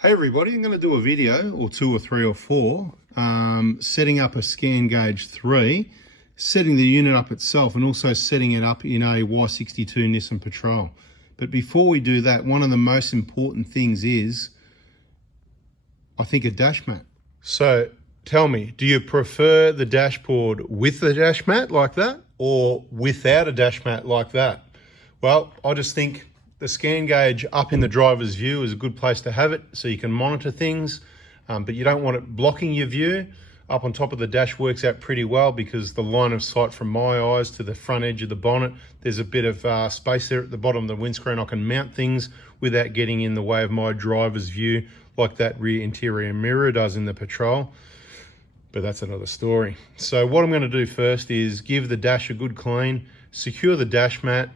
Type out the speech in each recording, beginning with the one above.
Hey everybody, I'm going to do a video or two or three or four setting up a scan gauge 3, setting the unit up itself and also setting it up in a Y62 Nissan Patrol. But before we do that, one of the most important things is, I think, a dash mat. So tell me, do you prefer the dashboard with the dash mat like that or without a dash mat like that? Well, I just think the scan gauge up in the driver's view is a good place to have it so you can monitor things, but you don't want it blocking your view. Up on top of the dash works out pretty well because the line of sight from my eyes to the front edge of the bonnet, there's a bit of space there at the bottom of the windscreen. I can mount things without getting in the way of my driver's view like that rear interior mirror does in the Patrol. But that's another story. So what I'm going to do first is give the dash a good clean, secure the dash mat,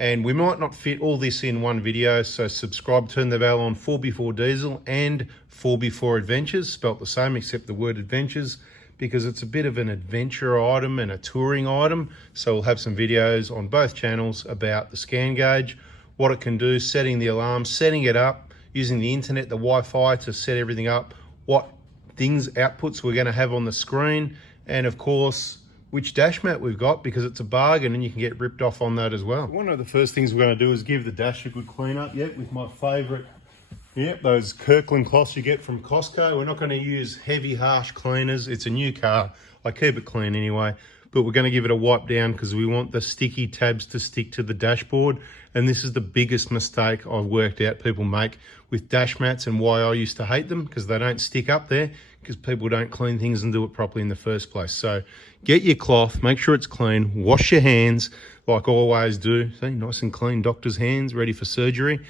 and we might not fit all this in one video, so subscribe, turn the bell on 4x4 Diesel and 4x4 Adventures, spelt the same except the word Adventures, because it's a bit of an adventure item and a touring item. So we'll have some videos on both channels about the scan gauge, what it can do, setting the alarm, setting it up, using the internet, the Wi-Fi to set everything up, what things, outputs we're going to have on the screen, and of course, which dash mat we've got, because it's a bargain and you can get ripped off on that as well. One of the first things we're going to do is give the dash a good clean up, with my favourite, those Kirkland cloths you get from Costco. We're not going to use heavy, harsh cleaners. It's a new car. I keep it clean anyway, but we're going to give it a wipe down because we want the sticky tabs to stick to the dashboard. And this is the biggest mistake I've worked out people make with dash mats and why I used to hate them, because they don't stick up there because people don't clean things and do it properly in the first place. So get your cloth, make sure it's clean, wash your hands like I always do. See, nice and clean, doctor's hands, ready for surgery.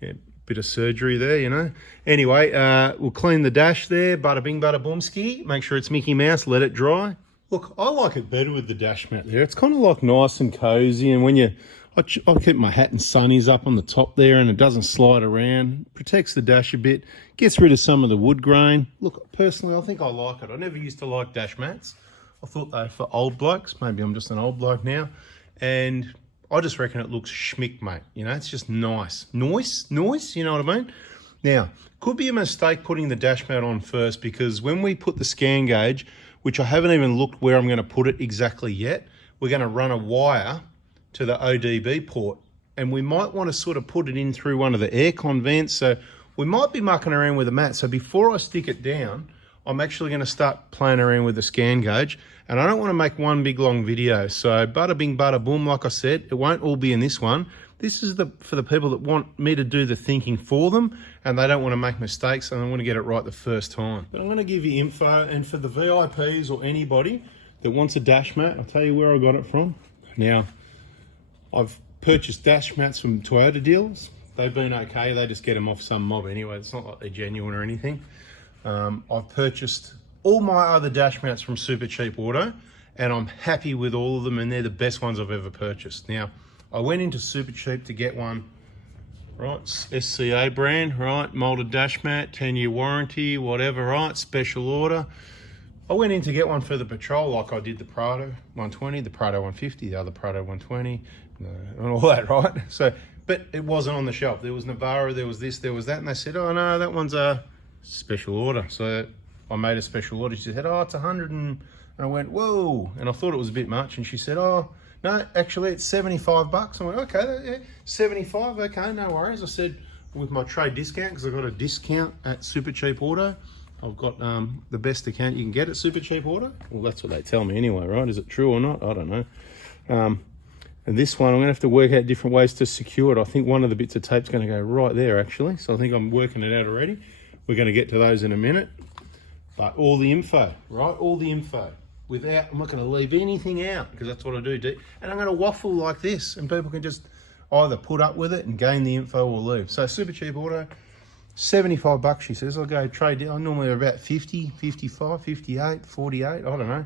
Bit of surgery there, Anyway, we'll clean the dash there, bada bing, bada boomski. Make sure it's Mickey Mouse, let it dry. Look, I like it better with the dash mat there. It's kind of like nice and cozy, and when I keep my hat and sunnies up on the top there and it doesn't slide around, protects the dash a bit, gets rid of some of the wood grain. Look, personally, I think I like it. I never used to like dash mats. I thought they were for old blokes. Maybe I'm just an old bloke now. And I just reckon it looks schmick, mate. It's just nice. Nice, you know what I mean? Now, could be a mistake putting the dash mat on first, because when we put the scan gauge, which I haven't even looked where I'm going to put it exactly yet, we're going to run a wire to the ODB port, and we might want to sort of put it in through one of the aircon vents. So we might be mucking around with the mat. So before I stick it down, I'm actually going to start playing around with the scan gauge, and I don't want to make one big long video. So bada bing, bada boom, like I said, it won't all be in this one. This is for the people that want me to do the thinking for them, and they don't want to make mistakes and they want to get it right the first time. But I'm going to give you info, and for the VIPs or anybody that wants a dash mat, I'll tell you where I got it from. Now, I've purchased dash mats from Toyota dealers. They've been okay. They just get them off some mob anyway. It's not like they're genuine or anything. I've purchased all my other dash mats from Super Cheap Auto, and I'm happy with all of them, and they're the best ones I've ever purchased. Now, I went into Super Cheap to get one, right? SCA brand, right? Molded dash mat, 10-year warranty, whatever, right? Special order. I went in to get one for the Patrol like I did the Prado 120, the Prado 150, the other Prado 120, and all that, right? So, but it wasn't on the shelf. There was Navarro, there was this, there was that, and they said, oh no, that one's a special order. So I made a special order. She said, oh, it's 100, and I went, whoa, and I thought it was a bit much, and she said, oh, no, actually it's 75 bucks. I went, okay, yeah, 75, okay, no worries. I said, with my trade discount, because I got a discount at Super Cheap Auto, I've got the best account you can get at Super Cheap Auto. Well, that's what they tell me anyway, right? Is it true or not? I don't know. And this one, I'm going to have to work out different ways to secure it. I think one of the bits of tape's going to go right there, actually. So I think I'm working it out already. We're going to get to those in a minute. But all the info, right? All the info. I'm not going to leave anything out, because that's what I do. And I'm going to waffle like this, and people can just either put up with it and gain the info or leave. So Super Cheap Auto, 75 bucks, she says. I'll go trade down. Normally about 50, 55, 58, 48, I don't know.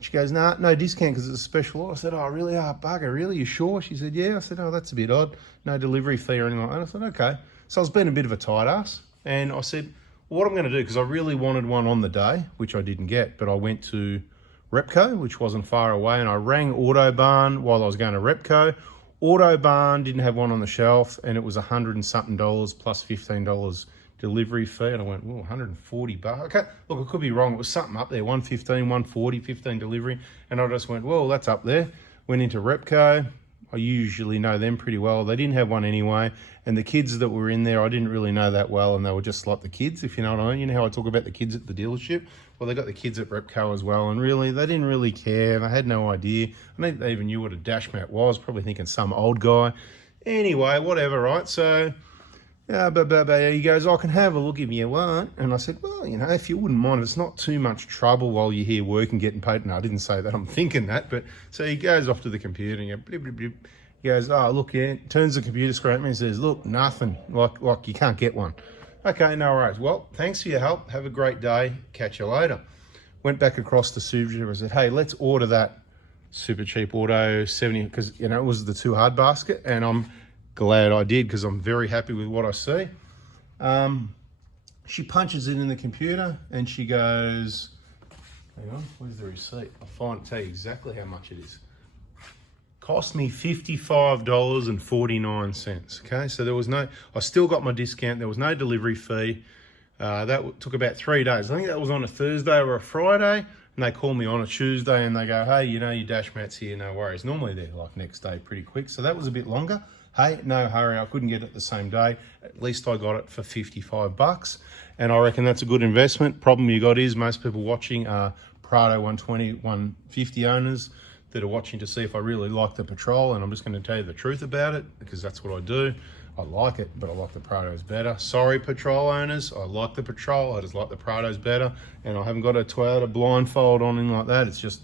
She goes, nah, no discount because it's a special order. I said, oh, really? Oh, bugger, really? You sure? She said, yeah. I said, oh, that's a bit odd. No delivery fee or anything like that. I said, okay. So I was being a bit of a tight ass. And I said, well, what I'm going to do, because I really wanted one on the day, which I didn't get, but I went to Repco, which wasn't far away, and I rang Autobarn while I was going to Repco. Autobarn didn't have one on the shelf, and it was $100 and something plus $15 delivery fee. And I went, well, 140 bucks. Okay, look, I could be wrong. It was something up there, 115, 140, 15 delivery. And I just went, well, that's up there. Went into Repco. I usually know them pretty well. They didn't have one anyway. And the kids that were in there, I didn't really know that well. And they were just like the kids, if you know what I mean. You know how I talk about the kids at the dealership? Well, they got the kids at Repco as well. And really, they didn't really care. They had no idea. I think they even knew what a dash mat was. Probably thinking some old guy. Anyway, whatever, right? So, he goes, I can have a look if you want. And I said, well, you know, if you wouldn't mind, if it's not too much trouble while you're here working, getting paid. No, I didn't say that. I'm thinking that. But so he goes off to the computer and he goes, blip, blip, blip. He goes, oh, look, yeah, turns the computer screen at me and says, look, nothing, like you can't get one. Okay, no worries. Well, thanks for your help. Have a great day. Catch you later. Went back across to Super and said, hey, let's order that super cheap auto 70, because, you know, it was the too hard basket, and I'm glad I did because I'm very happy with what I see. She punches it in the computer and she goes, hang on, where's the receipt? I'll tell you exactly how much it is. Cost me $55.49. Okay, so there was no, I still got my discount. There was no delivery fee. That took about 3 days. I think that was on a Thursday or a Friday, and they call me on a Tuesday and they go, hey, you know, your dash mat's here, no worries. Normally they're like next day pretty quick. So that was a bit longer. Hey, no hurry, I couldn't get it the same day. At least I got it for 55 bucks. And I reckon that's a good investment. Problem you got is most people watching are Prado 120, 150 owners that are watching to see if I really like the Patrol, and I'm just going to tell you the truth about it because that's what I do. I like it, but I like the Prados better. Sorry, Patrol owners, I like the Patrol, I just like the Prados better, and I haven't got a Toyota blindfold on him like that. It's just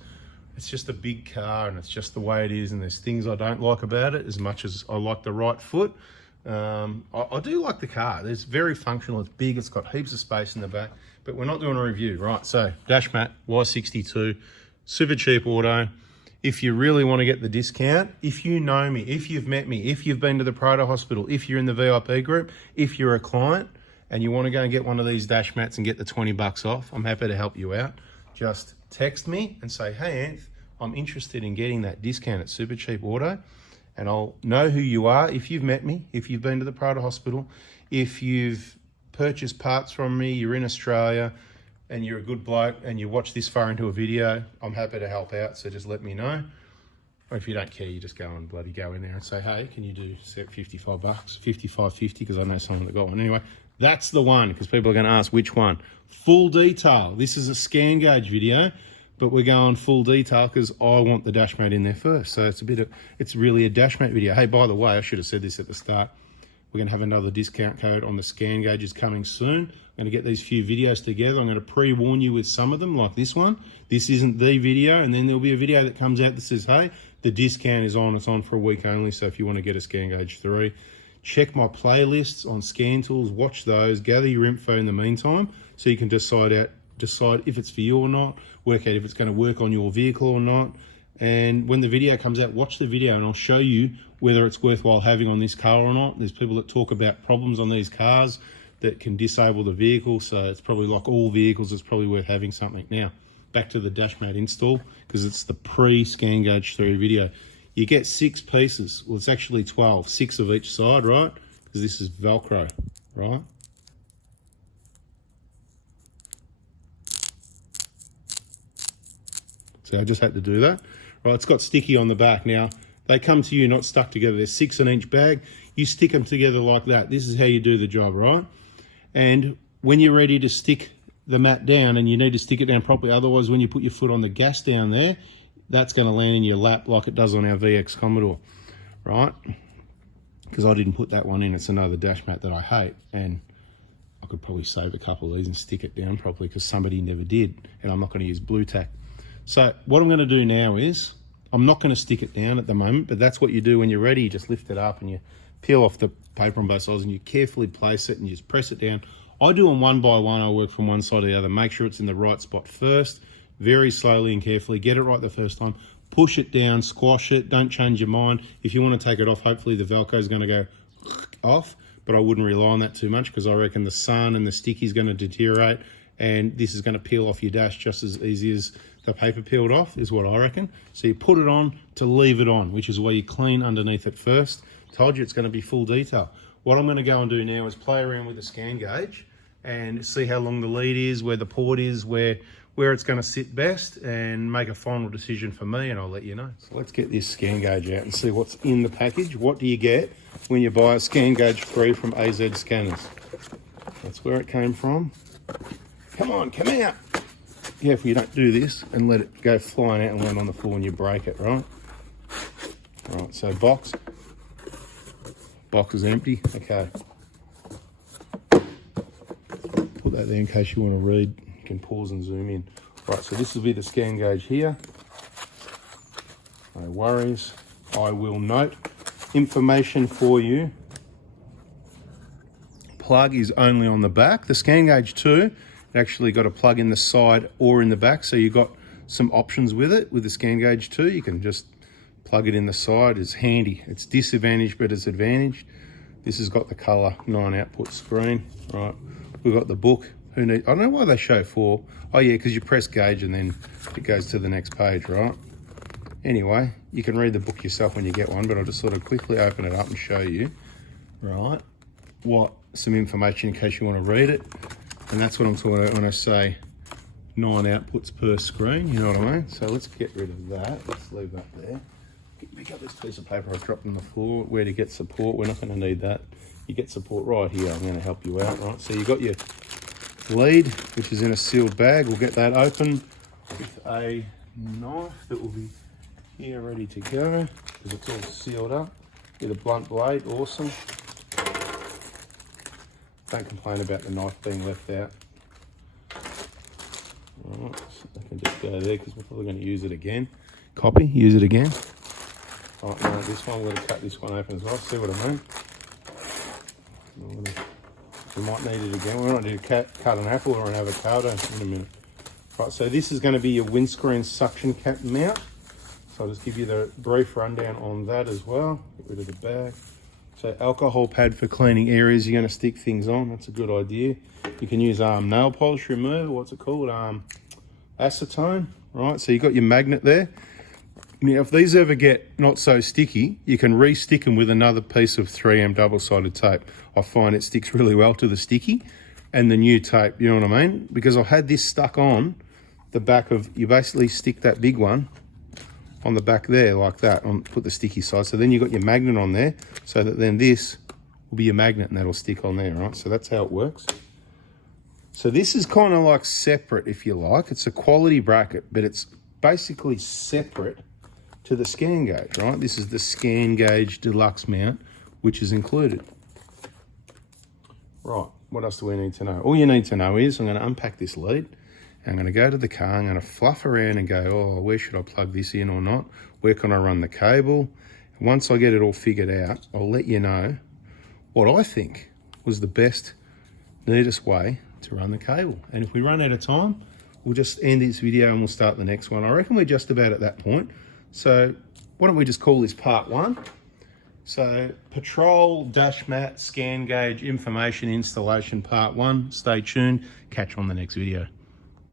a big car, and it's just the way it is, and there's things I don't like about it as much as I like the right foot. I do like the car. It's very functional, it's big, it's got heaps of space in the back, but we're not doing a review, right? So, dash mat, Y62, super cheap auto. If you really want to get the discount, if you know me, if you've met me, if you've been to the Prado Hospital, if you're in the VIP group, if you're a client and you want to go and get one of these dash mats and get the 20 bucks off, I'm happy to help you out. Just text me and say, hey, Anth, I'm interested in getting that discount at Super Cheap Auto, and I'll know who you are if you've met me, if you've been to the Prado Hospital, if you've purchased parts from me, you're in Australia, and you're a good bloke and you watch this far into a video, I'm happy to help out, so just let me know. Or if you don't care, you just go and bloody go in there and say, hey, can you do 55 bucks, 55.50, because I know someone that got one. Anyway, that's the one, because people are going to ask which one. Full detail. This is a scan gauge video, but we're going full detail because I want the dash mat in there first. So it's really a dash mat video. Hey, by the way, I should have said this at the start. We're going to have another discount code on the scan gauges coming soon. I'm going to get these few videos together. I'm going to pre-warn you with some of them, like this one. This isn't the video, and then there'll be a video that comes out that says, hey, the discount is on. It's on for a week only, so if you want to get a scan gauge 3, check my playlists on Scan Tools, watch those, gather your info in the meantime, so you can decide if it's for you or not, work out if it's going to work on your vehicle or not. And when the video comes out, watch the video and I'll show you whether it's worthwhile having on this car or not. There's people that talk about problems on these cars that can disable the vehicle, so it's probably like all vehicles, it's probably worth having something. Now, back to the dash mat install, because it's the pre-scan gauge 3 video. You get 6 pieces. Well, it's actually 12, 6 of each side, right? Because this is Velcro, right? So I just had to do that. Right, it's got sticky on the back. Now, they come to you not stuck together. They're 6 in each bag. You stick them together like that. This is how you do the job, right? And when you're ready to stick the mat down, and you need to stick it down properly, otherwise when you put your foot on the gas down there, that's going to land in your lap like it does on our VX Commodore, right? Because I didn't put that one in. It's another dash mat that I hate, and I could probably save a couple of these and stick it down properly because somebody never did, and I'm not going to use blue tack. So what I'm going to do now is, I'm not going to stick it down at the moment, but that's what you do when you're ready. You just lift it up and you peel off the paper on both sides and you carefully place it and you just press it down. I do them one by one. I work from one side to the other. Make sure it's in the right spot first, very slowly and carefully. Get it right the first time. Push it down, squash it. Don't change your mind. If you want to take it off, hopefully the Velcro is going to go off, but I wouldn't rely on that too much because I reckon the sun and the sticky is going to deteriorate and this is going to peel off your dash just as easy as the paper peeled off, is what I reckon. So you put it on to leave it on, which is why you clean underneath it first. Told you it's going to be full detail. What I'm going to go and do now is play around with the scan gauge and see how long the lead is, where the port is, where it's going to sit best, and make a final decision for me, and I'll let you know. So let's get this scan gauge out and see what's in the package. What do you get when you buy a scan gauge 3 from AZ Scanners? That's where it came from. Come on, come out. Careful you don't do this and let it go flying out and land on the floor and you break it, right? Right, so box is empty. Okay. Put that there in case you want to read. You can pause and zoom in. Right, so this will be the scan gauge here. No worries. I will note information for you. Plug is only on the back. The scan gauge 2, it actually got a plug in the side or in the back, so you've got some options with it. With the scan gauge 2, you can just plug it in the side. It's handy. It's disadvantaged, but it's advantaged. This has got the color 9 output screen, right? We've got the book. I don't know why they show 4. Oh yeah, because you press gauge and then it goes to the next page, right? Anyway, you can read the book yourself when you get one, but I'll just sort of quickly open it up and show you, right, some information in case you want to read it. And that's what I'm talking about when I say 9 outputs per screen, you know what I mean? So let's get rid of that. Let's leave that there. Pick up this piece of paper I dropped on the floor. Where to get support? We're not going to need that. You get support right here. I'm going to help you out, right? So you've got your lead, which is in a sealed bag. We'll get that open with a knife that will be here ready to go because it's all sealed up. With a blunt blade, awesome. Don't complain about the knife being left out. Right, so I can just go there because we're probably going to use it again. Copy, use it again. All right, now this one, we're going to cut this one open as well, see what I mean? We might need it again. We're not going to cut an apple or an avocado in a minute. Right, so this is going to be your windscreen suction cap mount. So I'll just give you the brief rundown on that as well. Get rid of the bag. So alcohol pad for cleaning areas you're going to stick things on. That's a good idea. You can use nail polish remover. What's it called? Acetone. Right. So you've got your magnet there. Now, if these ever get not so sticky, you can re-stick them with another piece of 3M double-sided tape. I find it sticks really well to the sticky and the new tape. You know what I mean? Because I've had this stuck on the back of. You basically stick that big one on the back there like that, put the sticky side. So then you've got your magnet on there, so that then this will be your magnet and that'll stick on there, right? So that's how it works. So this is kind of like separate, if you like. It's a quality bracket, but it's basically separate to the scan gauge, right? This is the scan gauge deluxe mount, which is included. Right, what else do we need to know? All you need to know is I'm going to unpack this lead. I'm going to go to the car, I'm going to fluff around and go, oh, where should I plug this in or not? Where can I run the cable? Once I get it all figured out, I'll let you know what I think was the best, neatest way to run the cable. And if we run out of time, we'll just end this video and we'll start the next one. I reckon we're just about at that point. So why don't we just call this part 1? So patrol dash mat scan gauge information installation part 1. Stay tuned. Catch you on the next video.